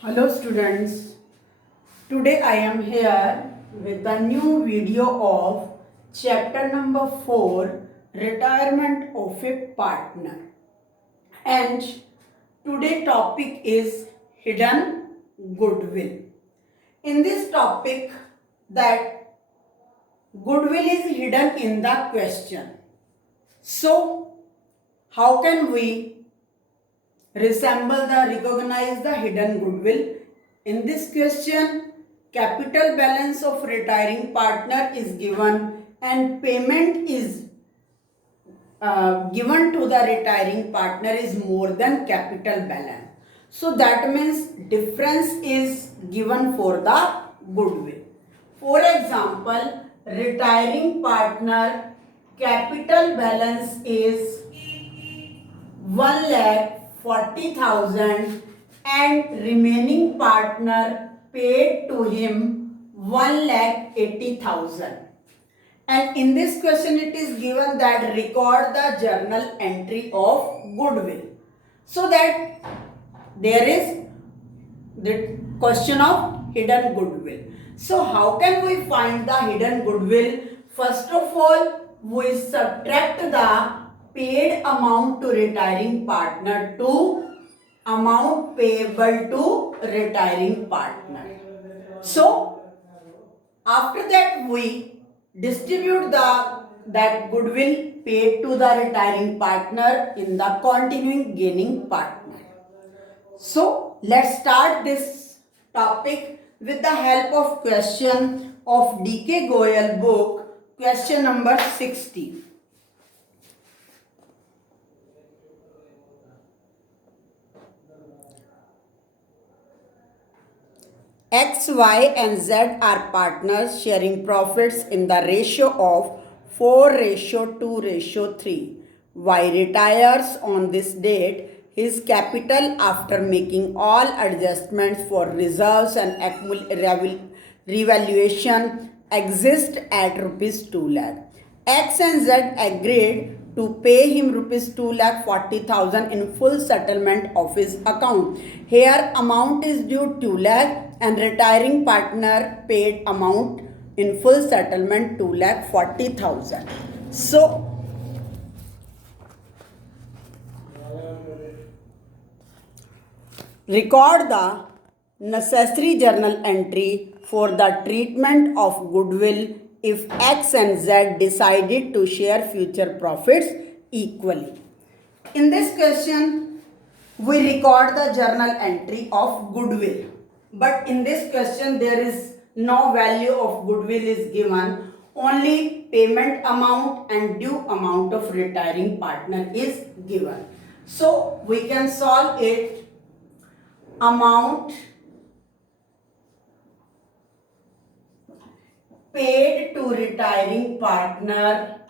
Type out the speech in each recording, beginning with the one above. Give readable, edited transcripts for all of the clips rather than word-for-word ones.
Hello students, today I am here with the new video of chapter number 4, Retirement of a Partner, and today topic is Hidden Goodwill. In this topic, that goodwill is hidden in the question. So how can we recognize the hidden goodwill? In this question, capital balance of retiring partner is given and payment is given to the retiring partner is more than capital balance. So that means difference is given for the goodwill. For example, retiring partner capital balance is 1,40,000 and remaining partner paid to him 1,80,000. And in this question it is given that record the journal entry of goodwill. So that there is the question of hidden goodwill. So how can we find the hidden goodwill? First of all, we subtract the paid amount to retiring partner to amount payable to retiring partner. So after that we distribute that goodwill paid to the retiring partner in the continuing gaining partner. So let's start this topic with the help of question of D.K. Goyal book, question number 60. X, Y and Z are partners sharing profits in the ratio of 4:2:3. Y retires on this date. His capital after making all adjustments for reserves and revaluation exists at rupees 2 lakh. X and Z agreed to pay him rupees 2,40,000 in full settlement of his account. Here amount is due 2 lakh and retiring partner paid amount in full settlement 2,40,000. So record the necessary journal entry for the treatment of goodwill if X and Z decided to share future profits equally. In this question, we record the journal entry of goodwill. But in this question, there is no value of goodwill is given. Only payment amount and due amount of retiring partner is given. So we can solve it. Amount paid to retiring partner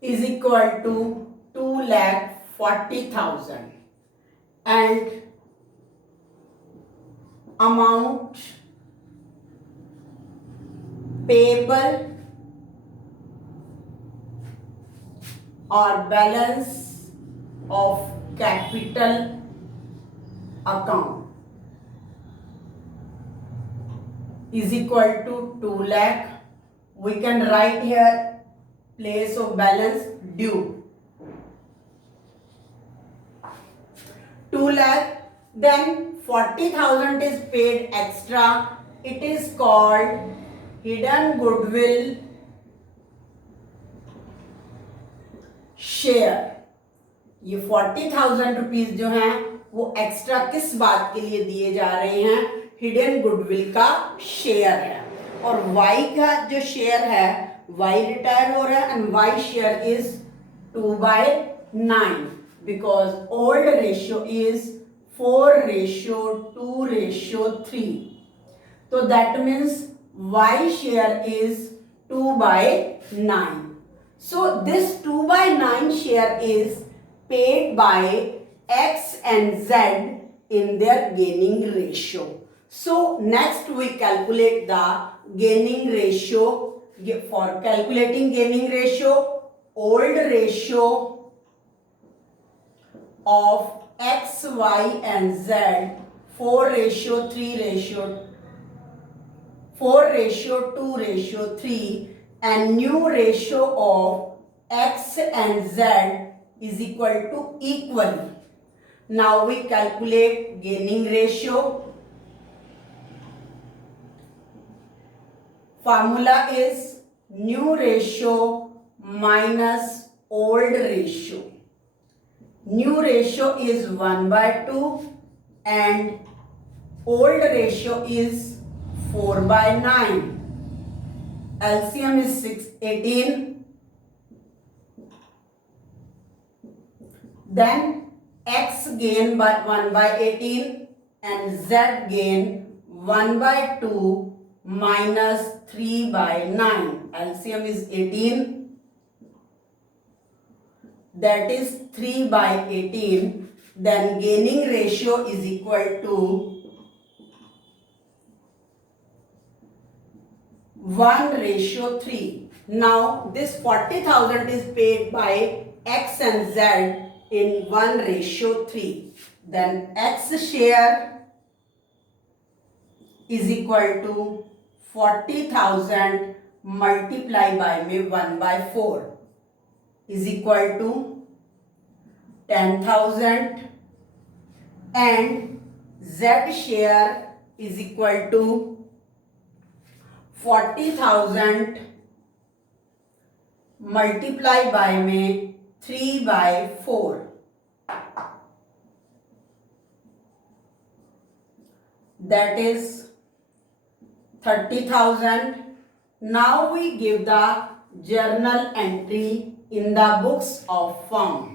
is equal to 2,40,000 and amount payable or balance of capital account is equal to 2 lakh. We can write here place of balance due 2 lakh. Then 40,000 is paid extra. It is called hidden goodwill share. ये 40,000 rupees जो हैं वो extra किस बात के लिए दिए जा रहे हैं? हिडन गुडविल का शेयर है. और Y का जो शेयर है, Y रिटायर हो रहा है and Y share is 2/9 because old ratio is 4:2:3. तो that means Y share is 2/9. So this 2/9 share is paid by X and Z in their gaining ratio. So next we calculate the gaining ratio. For calculating gaining ratio, old ratio of X, Y and Z 4:2:3 and new ratio of X and Z is equal to equally. Now we calculate gaining ratio. Formula is new ratio minus old ratio. New ratio is 1/2 and old ratio is 4/9. LCM is 18. Then X gain by 1/18 and Z gain 1/2 minus 3/9. LCM is 18. That is 3/18. Then gaining ratio is equal to 1:3. Now this 40,000 is paid by X and Z in 1:3. Then X share is equal to 40,000 multiplied by 1/4 is equal to 10,000 and Z share is equal to 40,000 multiplied by 3/4 that is 30,000. Now we give the journal entry in the books of firm.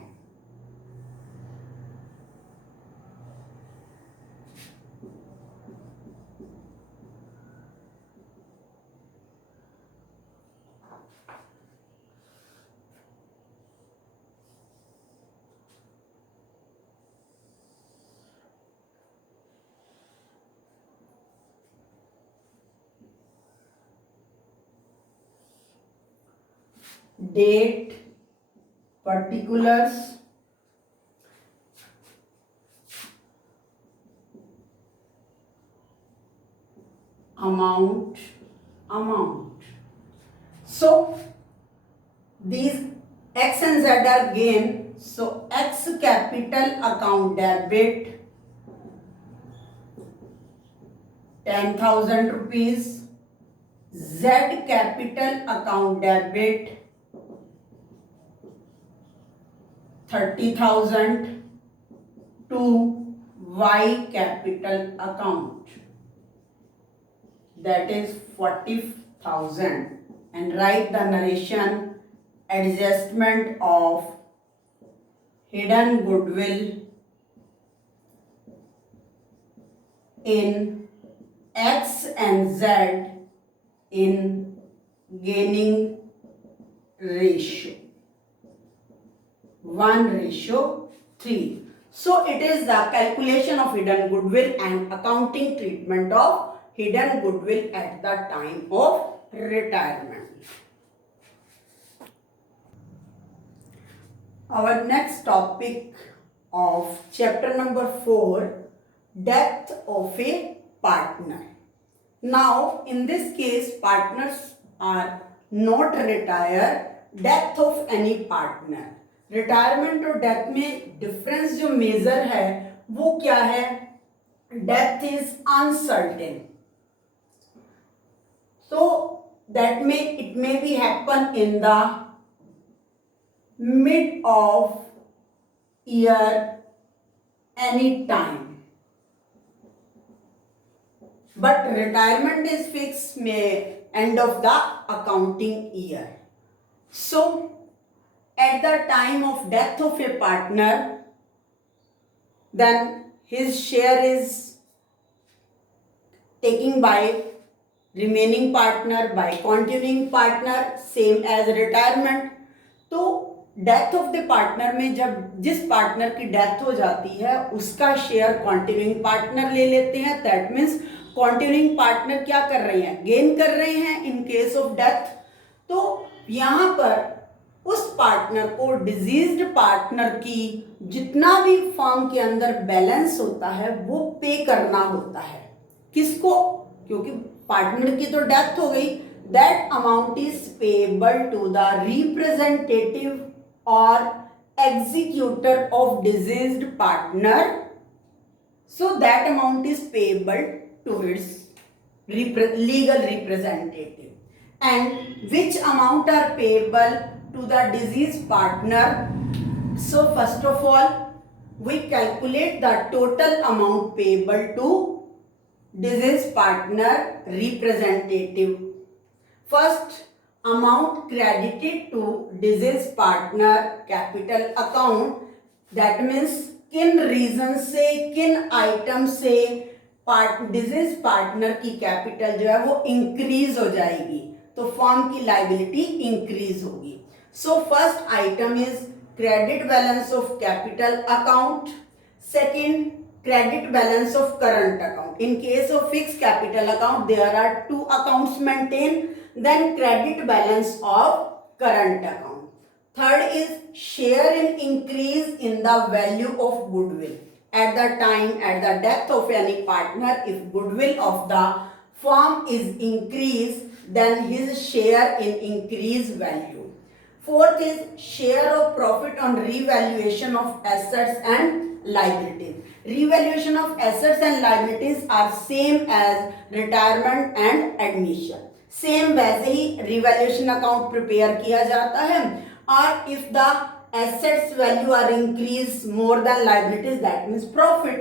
Date, particulars, amount. So these X and Z are gain. So X capital account debit 10,000 rupees. Z capital account debit 30,000 to Y capital account, that is 40,000, and write the narration adjustment of hidden goodwill in X and Z in gaining ratio 1:3. So it is the calculation of hidden goodwill and accounting treatment of hidden goodwill at the time of retirement. Our next topic of chapter number 4, death of a partner. Now in this case partners are not retired. Death of any partner, retirement और death में difference जो major है वो क्या है? Death is uncertain, so that में it may be happen in the mid of year any time, but retirement is fix में end of the accounting year. So at the time of death of a partner, then his share is taken by remaining partner, by continuing partner, same as retirement. तो death of the partner में जब जिस partner की death हो जाती है उसका share continuing partner ले लेते हैं. दैट मीन्स कॉन्टिन्यूइंग पार्टनर क्या कर रहे हैं? गेन कर रहे हैं इन केस ऑफ डेथ. तो यहाँ पर उस पार्टनर को डिजीज्ड पार्टनर की जितना भी फर्म के अंदर बैलेंस होता है वो पे करना होता है। किसको? क्योंकि पार्टनर की तो डेथ हो गई। That amount is payable to the representative और executor of deceased partner, so that amount is payable to its legal representative. And which amount are payable to the deceased partner? So first of all we calculate the total amount payable to deceased partner representative. First, amount credited to deceased partner capital account, that means किन reason से, किन item से disease partner की capital जो है वो increase हो जाएगी, तो फर्म की लाइबिलिटी इंक्रीज होगी. So first item is credit balance of capital account. Second, credit balance of current account. In case of fixed capital account there are two accounts maintained, then credit balance of current account. Third is share in increase in the value of goodwill. At the time, at the death of any partner, if goodwill of the firm is increased, then his share in increased value. Fourth is share of profit on revaluation of assets and liabilities. Revaluation of assets and liabilities are same as retirement and admission. Same वैसे ही revaluation account prepare किया जाता है, और if the assets value are increase more than liabilities, that means profit.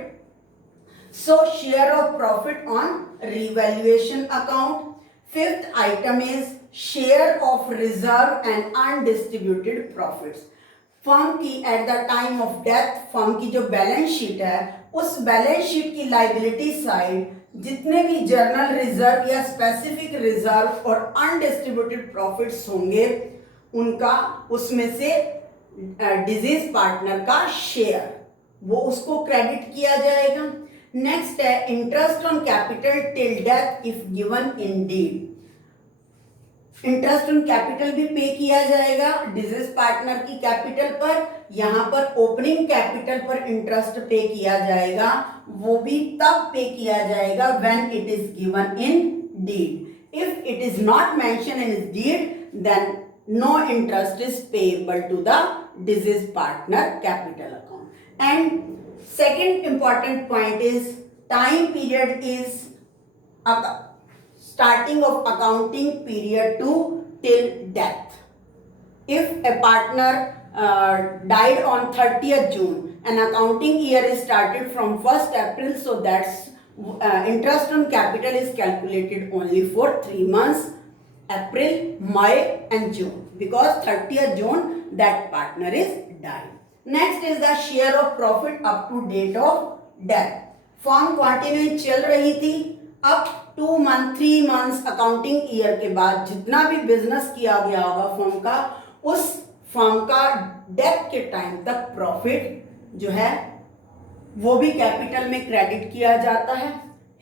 So share of profit on revaluation account. Fifth item is share of reserve and undistributed profits. Firm की at the time of death firm की जो balance sheet है, उस balance sheet की liability side जितने भी general reserve या specific reserve और अनडिस्ट्रीब्यूटेड प्रॉफिट्स होंगे, उनका उसमें से डिजीज पार्टनर का शेयर वो उसको क्रेडिट किया जाएगा. नेक्स्ट है interest on capital till death if given in deed. Interest on capital भी पे किया जाएगा डिजीज पार्टनर की कैपिटल पर. यहां पर ओपनिंग कैपिटल पर इंटरेस्ट पे किया जाएगा, वो भी तब पे किया जाएगा when it is given in deed. If it is not mention in deed, then no interest is payable to the deceased partner capital account. And second important point is time period is starting of accounting period to till death. If a partner died on 30th June, an accounting year is started from 1st April, so that's interest on capital is calculated only for 3 months, April, May and June, because 30th June that partner is died. Next is the share of profit up to date of death. Firm continue चल रही थी, अब 2 month 3 months accounting year के बाद जितना भी business किया गया होगा फर्म का, उस फर्म का डेथ के टाइम तक प्रॉफिट जो है वो भी कैपिटल में क्रेडिट किया जाता है.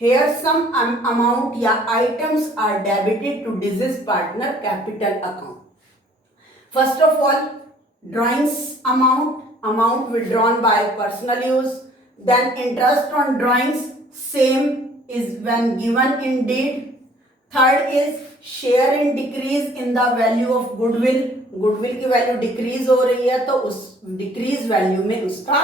हेयर सम अमाउंट या items are debited to deceased partner capital account. First of all drawings amount withdrawn by personal use. Then interest on drawings same is when given in deed. Third is share in decrease in the value of goodwill. Goodwill की value decrease हो रही है, तो उस decrease value में उसका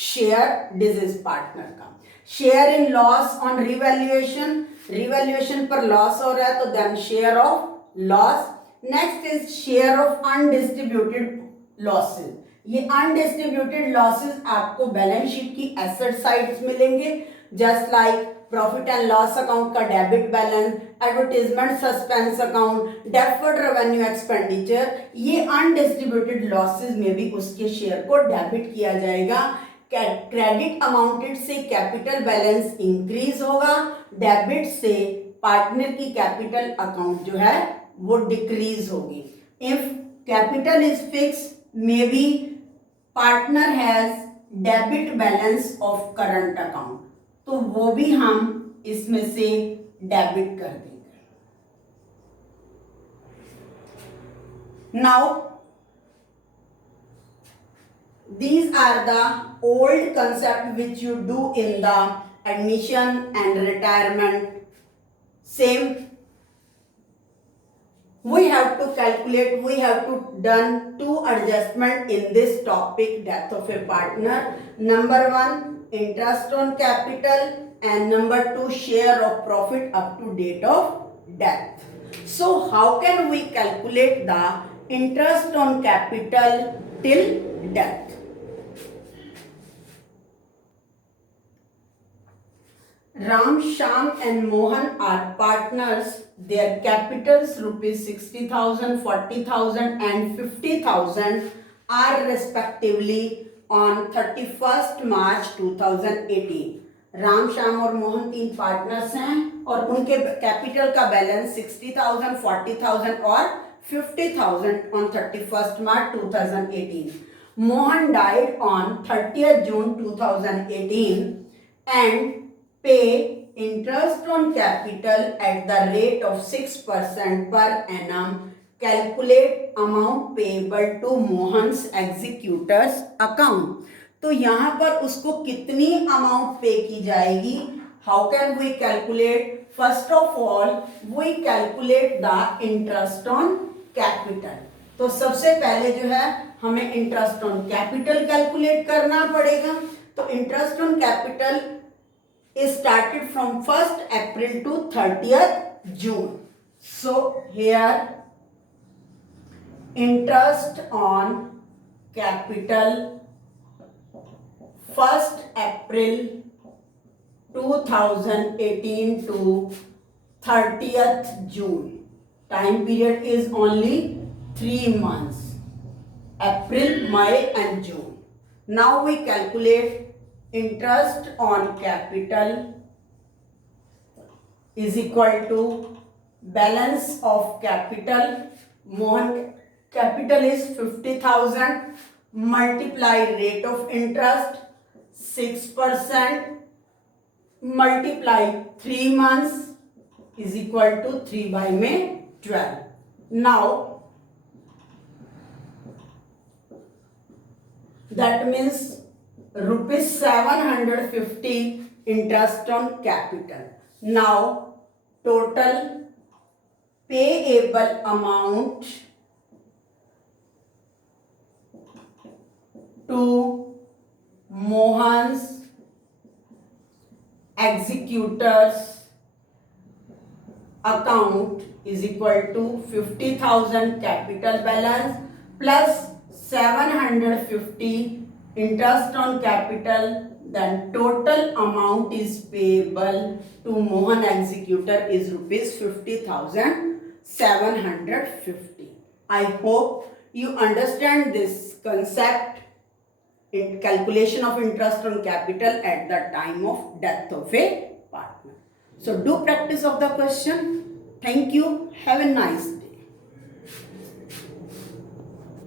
share deceased partner का. Share in loss on revaluation, revaluation पर लॉस हो रहा है तो then share of loss. Next is share of undistributed losses. ये अनडिस्ट्रीब्यूटेड लॉसेज आपको बैलेंस शीट की एसेट साइड्स मिलेंगे, just like profit and loss account का debit balance, advertisement suspense account, deferred revenue expenditure. ये अनडिस्ट्रीब्यूटेड लॉसेज में भी उसके share को डेबिट किया जाएगा. क्रेडिट अमाउंटेड से कैपिटल बैलेंस इंक्रीज होगा, डेबिट से पार्टनर की कैपिटल अकाउंट जो है वो डिक्रीज होगी. If capital is fix, may be partner has debit balance of current account, तो वो भी हम इसमें से डेबिट कर देंगे. Now These are the old concept which you do in the admission and retirement. Same. We have to calculate, we have to done two adjustment in this topic, death of a partner. Number one, interest on capital, and number two, share of profit up to date of death. So how can we calculate the interest on capital till death? Ram, Shyam and Mohan are partners. Their capitals rupees 60,000, 40,000 and 50,000 are respectively on 31st March 2018. Ram, Shyam और मोहन तीन partners हैं और उनके capital का balance 60,000, 40,000 और 50,000 on 31st March 2018. Mohan died on 30th June 2018 and pay interest on capital at the rate of 6% per annum. Calculate amount payable to Mohan's executor's account. तो यहाँ पर उसको कितनी अमाउंट पे की जाएगी? How can we calculate? First of all we calculate the interest on capital. तो सबसे पहले जो है हमें इंटरेस्ट ऑन कैपिटल कैलकुलेट करना पड़ेगा. तो interest on capital is started from 1st April to 30th June. So here interest on capital 1st April 2018 to 30th June. Time period is only 3 months. April, May and June. Now we calculate interest on capital is equal to balance of capital. Mohan capital is 50,000 multiply rate of interest 6% multiply 3 months is equal to 3 by May 12. Now that means rupees 750 interest on capital. Now total payable amount to Mohan's executor's account is equal to 50,000 capital balance plus 750 interest on capital, then total amount is payable to Mohan executor is rupees 50,750. I hope you understand this concept in calculation of interest on capital at the time of death of a partner. So do practice of the question. Thank you. Have a nice day.